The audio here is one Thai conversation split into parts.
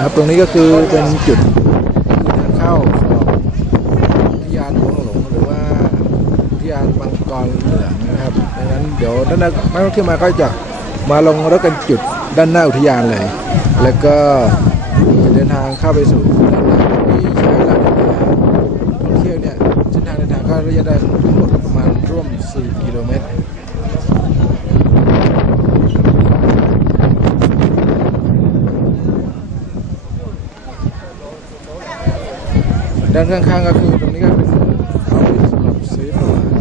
ครับตรงนี้ก็คือเป็นจุดทางเข้าของอุทยานหลวงหลงหรือว่าอุทยานมังกรเหลืองนะครับดังนั้นเดี๋ยวด้านหน้านักท่องเที่ยวมาก็จะมาลงรถกันจุดด้านหน้าอุทยานเลย แล้วก็จะเดินทางเข้าไปสู่ด้านในที่ใช้เวลาเดินทางท่องเที่ยวเนี่ยเส้นทางเดินทางก็ระยะทางทั้งหมดประมาณร่วม 4 กิโลเมตร ด้านข้างๆก็คือตรงนี้ก็เป็นเขาสำหรับซื้อตั๋วน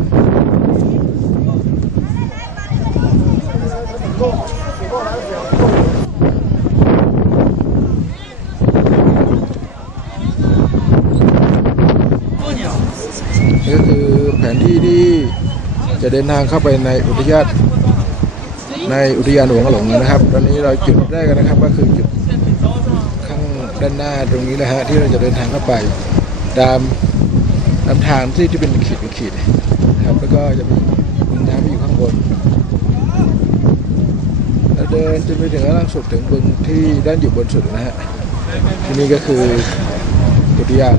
ี่ก็คือแผนที่ที่จะเดินทางเข้าไปในอุทยานในอุทยานหลวงหลงนะครับ ตอนนี้เราจุดแรกกันนะครับ ก็คือจุดข้างด้านหน้าตรงนี้นะฮะที่เราจะเดินทางเข้าไป ตามตามทางที่ที่เป็นขีดเป็นขีดนะครับแล้วก็จะมีน้ำที่อยู่ข้างบนแล้วเดินจนไปถึงล่างสุดถึงบึงที่ด้านอยู่บนสุดนะฮะที่นี่ก็คืออุทยาน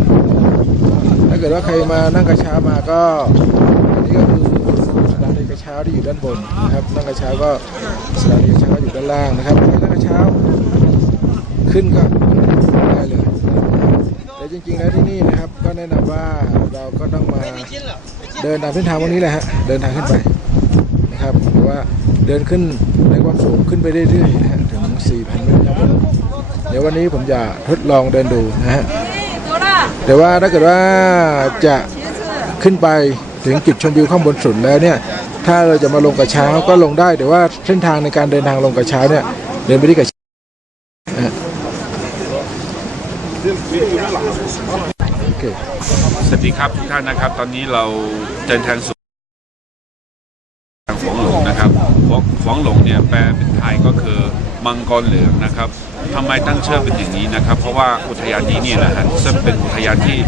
ถ้าเกิดว่าใครมานั่งกระเช้ามาก็อันนี้ก็คือสถานีกระเช้าที่อยู่ด้านบนนะครับ นั่งกระเช้าก็สถานีกระเช้าก็อยู่ด้านล่างนะครับนั่งกระเช้าขึ้นก็ จริงๆแล้วที่นี่นะครับ ก็แนะนำว่าเราก็ต้องมาเดินตามเส้นทางพวกนี้แหละฮะเดินทางขึ้นไปนะครับหรือว่าเดินขึ้นในความสูงขึ้นไปเรื่อยๆนะฮะถึง 4,000 เมตรครับผมเดี๋ยววันนี้ผมจะทดลองเดินดูนะฮะแต่ว่าถ้าเกิดว่าจะขึ้นไปถึงจุดชมวิวข้างบนสุดแล้วเนี่ยถ้าเราจะมาลงกระเช้าก็ลงได้แต่ว่าเส้นทางในการเดินทางลงกระเช้าเนี่ยเดินไปที่กระเช้า โอเค สวัสดีครับทุกท่านนะครับ ตอนนี้เราเดินทางสู่ทางฝวงหลงนะครับฝวงหลงเนี่ยแปลเป็นไทยก็คือมังกรเหลืองนะครับทำไมตั้งชื่อเป็นอย่างนี้นะครับ เพราะว่าอุทยานนี้เนี่ยนะฮะซึ่งเป็นอุทยานที่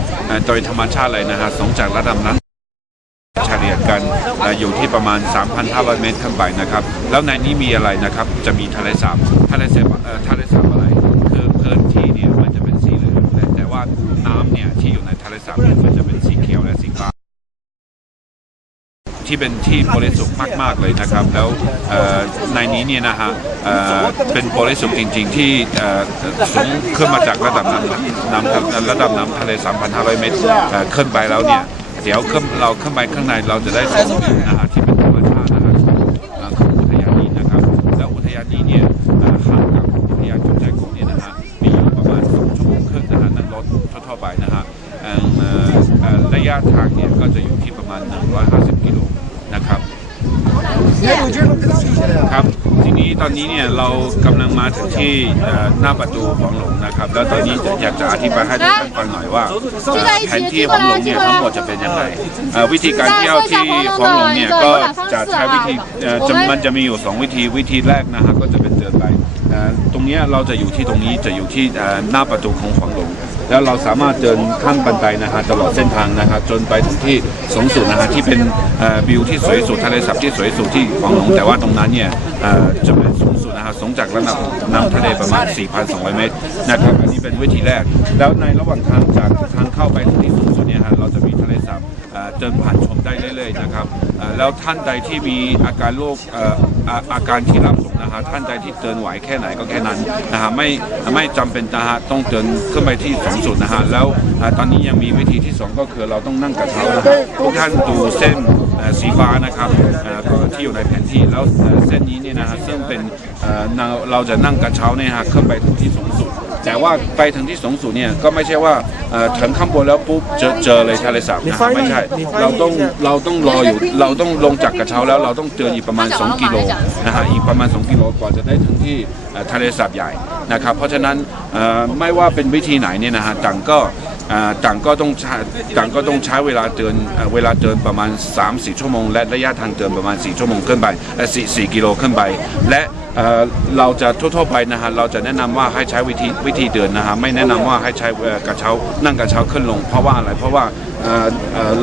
โดยธรรมชาติเลยนะฮะสงจากระดับน้ำเฉลี่ยกันอยู่ที่ประมาณ 3,500 เมตรขึ้นไปนะครับ แล้วในนี้มีอะไรนะครับ จะมีทะเลสาบ ทะเลสาบทะเลสาบอะไร เนี่ยที่อยู่ในทะเลสาบมันจะเป็นสีเขียวและสีฟ้าที่เป็นที่บริสุทธิ์มากๆเลยนะครับ แล้วในนี้เนี่ยนะฮะเเป็นบริสุทธิ์จริง ๆ ที่สูงขึ้นมาจากระดับน้ำน้ำระดับน้ำทะเล 3,500 เมตรขึ้นไปแล้วเนี่ยเดี๋ยวเราขึ้นไปข้างในเราจะได้ชมวิวนะฮะที่เป็นะทางเนี่ยก็จะอยู่ที่ประมาณ 150 กิโลนะครับครับทีนี้ตอนนี้เนี่ยเรากำลังมาถึงที่หน้าประตูของหลงนะครับ แล้วตอนนี้อยากจะอธิบายให้ทุกท่านฟังหน่อยว่าแผนที่ของหลงเนี่ยทั้งหมดจะเป็นยังไงวิธีการเที่ยวที่ของหลงเนี่ยก็จะใช้วิธีจะมันจะมีอยู่สองวิธีวิธีแรกนะฮะก็จะเป็นเดินไปตรงนี้เราจะอยู่ที่ตรงนี้จะอยู่ที่หน้าประตูของของหลง แล้วเราสามารถเดินข้ามบันไดนะฮะตลอดเส้นทางนะครับจนไปถึงที่สูงสุดนะฮะที่เป็นวิวที่สวยสุดทะเลสาบที่สวยสุดที่ของหลงแต่ว่าตรงนั้นเนี่ยจะเป็นสูงสุดนะฮะสูงจากระดับน้ำทะเลประมาณ 4,200 เมตรนะครับอันนี้เป็นวิธีแรก แล้วในระหว่างทางจากทางเข้าไปถึงที่สูงสุดเนี่ยฮะเราจะมีทะเลสาบเดินผ่านชมได้เรื่อยๆนะครับแล้วท่านใดที่มีอาการโรคอออาการที่รับสง นะท่านใดที่เดินไหวแค่ไหนก็แค่นั้นนะฮะไม่ไม่จำเป็นนะฮะต้องเดินขึ้นไปที่สูงสุดนะฮะแล้วตอนนี้ยังมีวิธีที่สองก็คือเราต้องนั่งกระเช้านะฮะทุกท่านดูเส้นสีฟ้านะครับก่อก็ที่อยู่ในแผนที่แล้วเส้นนี้เนี่ยนะฮะซึ่งเป็นเราเราจะนั่งกระเช้าเนี่ยฮะขึ้นไปถึงที่สูงสุด แต่ว่าไปถึงที่สูงสุดเนี่ยก็ไม่ใช่ว่าเอ่อถึงข้างบนแล้วปุ๊บเจอเจอเลยทะเลสาบนะฮะไม่ใช่ เราต้องเราต้องรออยู่เราต้องลงจากกระเช้าแล้วเราต้องเดินอีกประมาณ 2 กิโลนะฮะอีกประมาณ 2 กิโลกว่าจะได้ถึงที่เอ่อทะเลสาบใหญ่นะครับเพราะฉะนั้นเอ่อไม่ว่าเป็นวิธีไหนเนี่ยนะฮะต่างก็เอ่อต่างก็ต้องใช้ต่างก็ต้องใช้เวลาเดินเอ่อเวลาเดินประมาณ3-4ชั่วโมง และระยะทางเดินประมาณ 4 ชั่วโมงขึ้นไปเอ่อ4 4กิโลขึ้นไปและ เราจะทั่วๆไปนะฮะเราจะแนะนำว่าให้ใช้วิธีวิธีเดินนะฮะไม่แนะนำว่าให้ใช้กระเช้านั่งกระเช้าขึ้นลง เพราะว่าอะไรเพราะว่า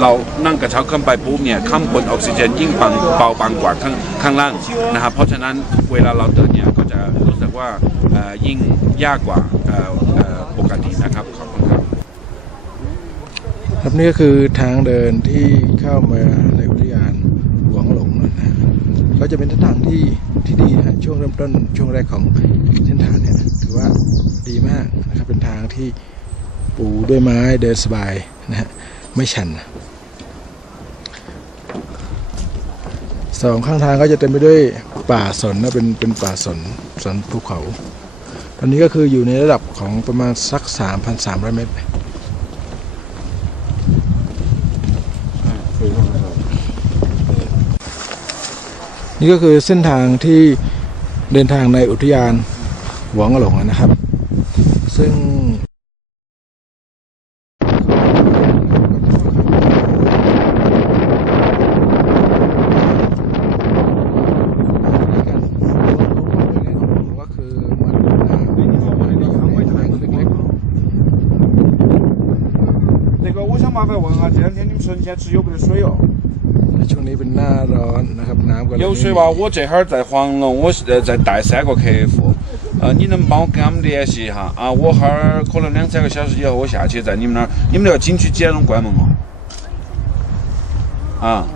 เรานั่งกระเช้าขึ้นไปปุ๊บเนี่ยข้างบนออกซิเจนยิ่งบางเบาบางกว่าข้างข้างล่างนะครับเพราะฉะนั้นเวลาเราเดินเนี่ยก็จะรู้สึกว่ายิ่งยากกว่าปกตินะครับขอบคุณครับครับนี่ก็คือทางเดินที่เข้ามาในหลวงหลงนะฮะ ก็จะเป็นเส้นทางที่ที่ดีนะฮะช่วงเริ่มต้นช่วงแรกของเส้นทางเนี่ยถือว่าดีมากนะครับเป็นทางที่ปูด้วยไม้เดินสบายนะฮะไม่ชันสองข้างทางก็จะเต็มไปด้วยป่าสนนะเป็นเป็นป่าสนสนภูเขา ตอนนี้ก็คืออยู่ในระดับของประมาณสัก 3,300 เมตร นี่ก็คือเส้นทางที่เดินทางในอุทยานหวงหลงนะครับ ซึ่ง ก็คือมันเล็ก 那个，我想麻烦问下，这两天你们神仙池有没得水哦？ ๆในช่วงนี้เป็นหน้าร้อนนะครับน้ำก็เลย 有水吧？我这哈儿在黄龙，我是呃在带三个客户，呃，你能帮我跟他们联系一下啊？我哈儿可能两三个小时以后我下去在你们那儿，你们那个景区几点钟关门哦？啊？